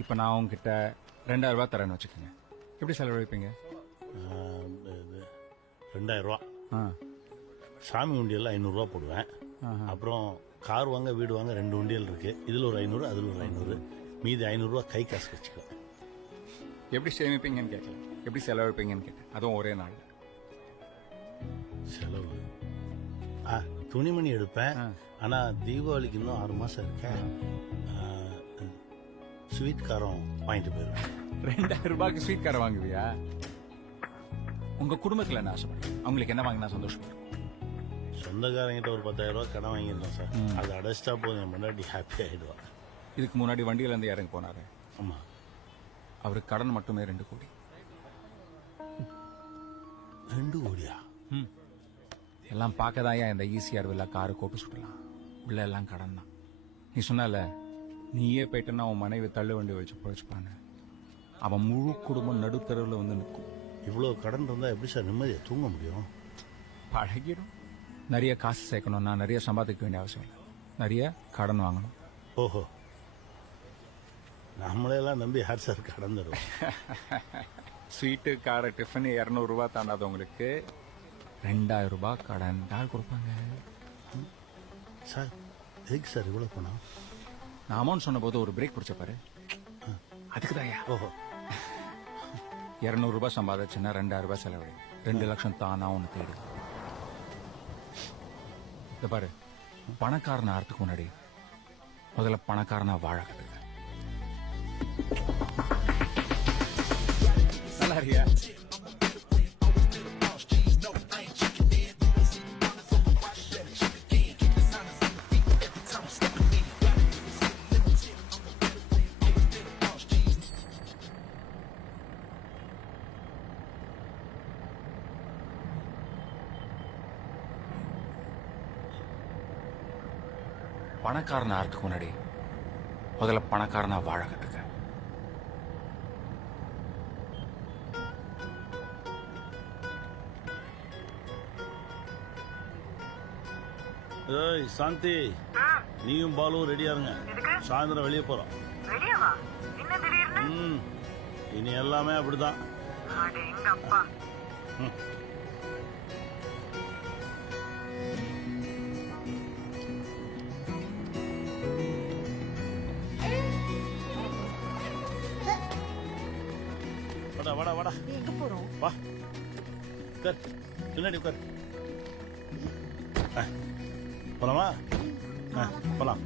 இப்போ நான் உங்ககிட்ட 2000 ரூபாய் தரேன்னு வச்சுக்கோங்க, எப்படி செலவழிப்பீங்க? 2000 ரூபா ஆ சாமி உண்டியெல்லாம் 500 ரூபா போடுவேன். அப்புறம் கார் வாங்க வீடு வாங்க 2 உண்டியல் இருக்கு. இதுல ஒரு 500, அதுல ஒரு 500, மீதி 500 ரூபா கை காசு வச்சுக்குவேன். எப்படி சேமிப்பீங்கன்னு கேட்கல, எப்படி செலவழிப்பீங்கன்னு கேட்டேன், அதுவும் ஒரே நாளில். செலவு துணிமணி எடுப்பேன். ஆனா தீபாவளிக்கு இன்னும் 6 மாசம் இருக்கேன். ஸ்வீட் காரம் வாங்கிட்டு போயிருவேன். 2000 ரூபாய்க்கு ஸ்வீட் காரை வாங்குவியா? உங்க குடும்பத்தில் என்ன ஆசைப்படுறீங்க? அவங்களுக்கு என்ன வாங்கினா சந்தோஷமா இருக்கும்? சொந்தக்காரங்கிட்ட ஒரு 10,000 ரூபாய் கடன் வாங்கியிருந்தோம் சார். அது அடைச்சிட்டா போதும், என் முன்னாடி ஹாப்பி ஆயிடுவா. இதுக்கு முன்னாடி வண்டியில இருந்து இறங்கி போனாரு. ஆமா, அவருக்கு கடன் மட்டுமே 2 கோடி. 2 கோடியா? எல்லாம் பார்க்கதாயா இந்த ஈசிஆர் வில்லா காரு கோட்டு சுட்டலாம், உள்ள எல்லாம் கடன் தான். நீ சொன்னால நீயே போயிட்டனா உன் மனைவி தள்ளு வண்டி வச்சு போயிச்சுப்பான்னு, அவன் முழு குடும்பம் நடுத்தருவில் வந்து நிற்கும். இவ்வளவு கடன் இருந்தா எப்படி சார் நிம்மதியா தூங்க முடியும்? பழகிடும். நிறைய காசு சேர்க்கணும்னா நிறைய சம்பாதிக்க வேண்டிய அவசியம் இல்லை, நிறைய கடன் வாங்கணும். ஓஹோ, நம்மளையெல்லாம் நம்பி யார் சார் கடன் தருவோம்? ஸ்வீட்டு கார டிஃபன் 200 ரூபாய் தாண்டாதவங்களுக்கு 2000 ரூபாய் கடன் யார் கொடுப்பாங்க? சார் எதுக்கு சார் இவ்வளவு பணம்? நான் அமௌண்ட் சொன்ன போது ஒரு பிரேக் பிடிச்ச பாரு, அதுக்குதாயா. ஓஹோ, 200 ரூபாய் சம்பாதிச்சுன்னா 2000 ரூபாய் செலவழி, 2 லட்சம் தானா ஒன்று தேடு. இந்த பாரு, பணக்காரன் ஆறதுக்கு முன்னாடி முதல்ல பணக்காரனா வாழ கட்டுங்க. நல்லா இருக்கியா? பணக்காரன் ஆறதுக்கு முன்னாடி முதல்ல பணக்காரனா வாழ கட்டுங்க. ஏய் சாந்தி, நீயும் பாலுவும் ரெடியா இருங்க. சாயந்தரம் வெளியே போறோம். இனி எல்லாமே அப்படிதான். வாடா வாடா வாடா. எங்க போறோம்? வா உட்கார், பின்னாடி உட்கார். போலாமா? போலாம்.